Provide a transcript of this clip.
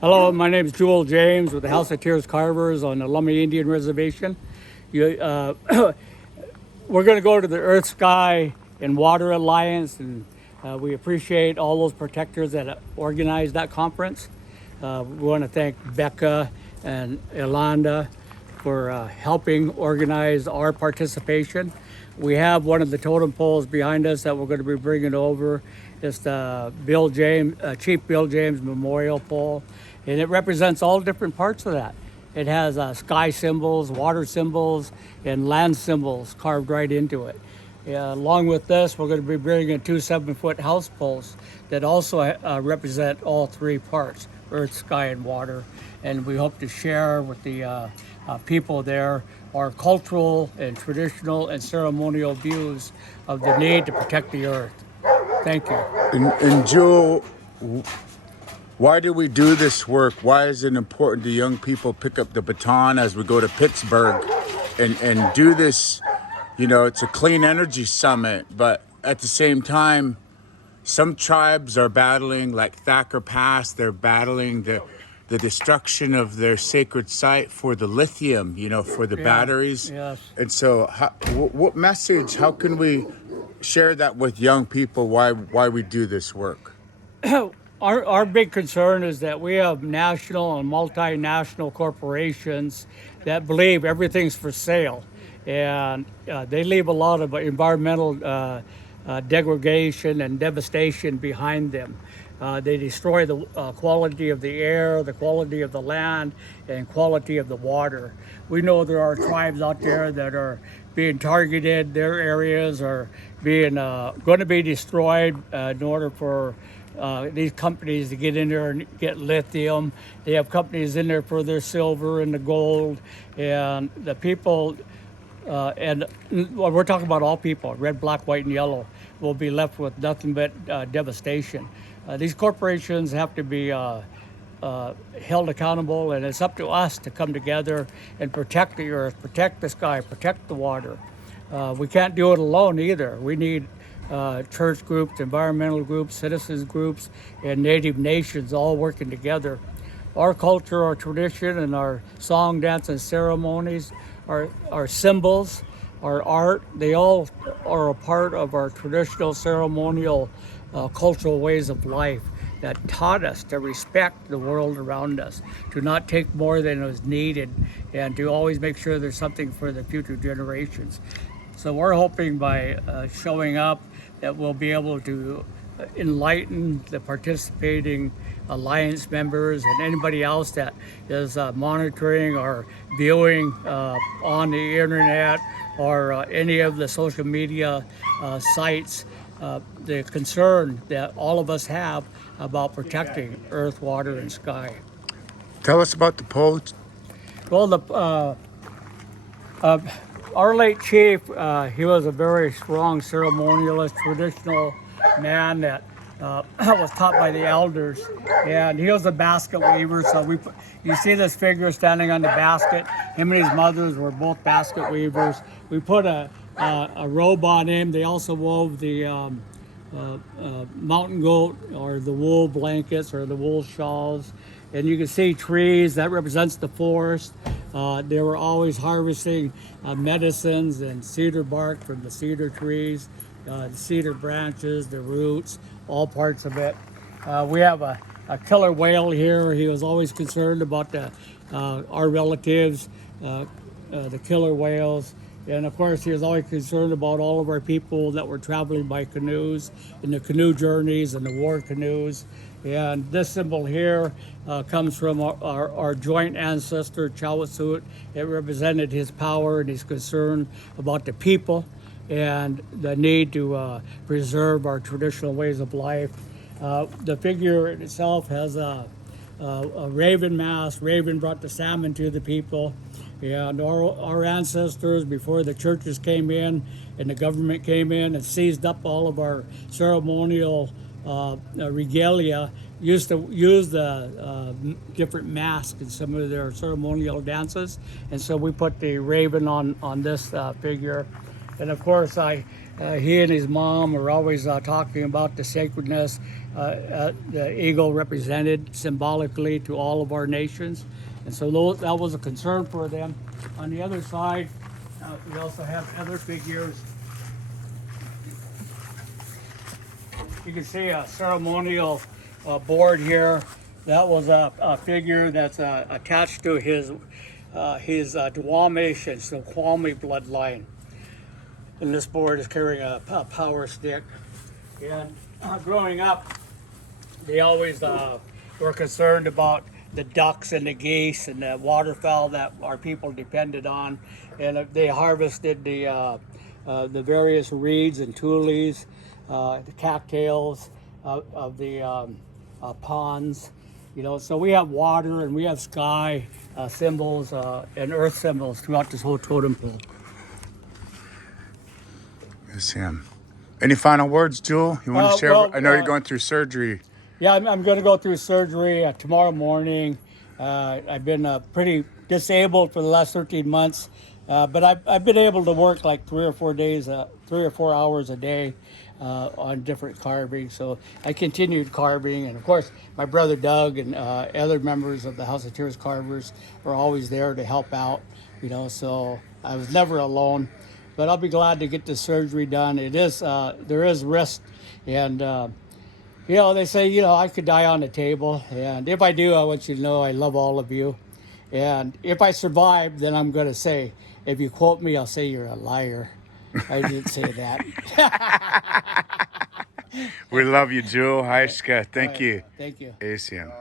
Hello, my name is Jewell James with the House of Tears Carvers on the Lummi Indian Reservation. You, we're going to go to the Earth, Sky, and Water Alliance, and we appreciate all those protectors that organized that conference. We want to thank Becca and Yolanda for helping organize our participation. We have one of the totem poles behind us that we're going to be bringing over. It's the Chief Bill James Memorial Pole, and it represents all different parts of that. It has sky symbols, water symbols, and land symbols carved right into it. Along with this, we're going to be bringing 2 7-foot house poles that also represent all 3 parts, earth, sky, and water. And we hope to share with the people there our cultural and traditional and ceremonial views of the need to protect the earth. Thank you. And Jewel, why do we do this work? Why is it important to young people pick up the baton as we go to Pittsburgh and do this? You know, it's a clean energy summit, but at the same time, some tribes are battling, like Thacker Pass, they're battling the destruction of their sacred site for the lithium, you know, for the batteries. Yes. And so what message, how can we share that with young people, why we do this work? Our big concern is that we have national and multinational corporations that believe everything's for sale. And they leave a lot of environmental degradation and devastation behind them. They destroy the quality of the air, the quality of the land, and quality of the water. We know there are tribes out there that are being targeted. Their areas are being going to be destroyed in order for these companies to get in there and get lithium. They have companies in there for their silver and the gold, and the people. And we're talking about all people, red, black, white, and yellow, will be left with nothing but devastation. These corporations have to be held accountable, and it's up to us to come together and protect the earth, protect the sky, protect the water. We can't do it alone either. We need church groups, environmental groups, citizens groups, and Native nations all working together. Our culture, our tradition, and our song, dance, and ceremonies, our symbols, our art, they all are a part of our traditional ceremonial cultural ways of life that taught us to respect the world around us, to not take more than is needed, and to always make sure there's something for the future generations. So we're hoping by showing up that we'll be able to enlighten the participating alliance members and anybody else that is monitoring or viewing on the internet or any of the social media sites the concern that all of us have about protecting earth, water, and sky. Tell us about the pole. Well, our late chief, he was a very strong ceremonialist, traditional man that was taught by the elders, and he was a basket weaver. So you see this figure standing on the basket. Him and his mothers were both basket weavers. We put a robe on him. They also wove the mountain goat or the wool blankets or the wool shawls. And you can see trees, that represents the forest. They were always harvesting medicines and cedar bark from the cedar trees, the cedar branches, the roots, all parts of it. We have a killer whale here. He was always concerned about our relatives, the killer whales. And of course, he was always concerned about all of our people that were traveling by canoes in the canoe journeys and the war canoes. And this symbol here comes from our joint ancestor, Chawasut. It represented his power and his concern about the people and the need to preserve our traditional ways of life. The figure itself has a raven mask. Raven brought the salmon to the people. And our ancestors, before the churches came in and the government came in and seized up all of our ceremonial regalia, used to use the different masks in some of their ceremonial dances. And so we put the raven on this figure. And of course, he and his mom are always talking about the sacredness the eagle represented symbolically to all of our nations. And so that was a concern for them. On the other side, we also have other figures. You can see a ceremonial board here. That was a figure that's attached to his Duwamish and Snoqualmie bloodline. And this board is carrying a power stick. And growing up, they always were concerned about the ducks and the geese and the waterfowl that our people depended on. And they harvested the various reeds and tules, the cattails of the ponds. So we have water and we have sky symbols and earth symbols throughout this whole totem pole. Yes, Sam. Any final words, Jewell? You want to share? Well, I know you're going through surgery. Yeah, I'm going to go through surgery tomorrow morning. I've been pretty disabled for the last 13 months, but I've been able to work like 3 or 4 hours a day on different carving. So I continued carving, and of course, my brother Doug and other members of the House of Tears Carvers are always there to help out. So I was never alone. But I'll be glad to get the surgery done. There is risk, and they say I could die on the table. And if I do, I want you to know I love all of you. And if I survive, then I'm going to say, if you quote me, I'll say you're a liar. I didn't say that. We love you, Jewell. Hi, Ska. Thank you. Thank you. ASM.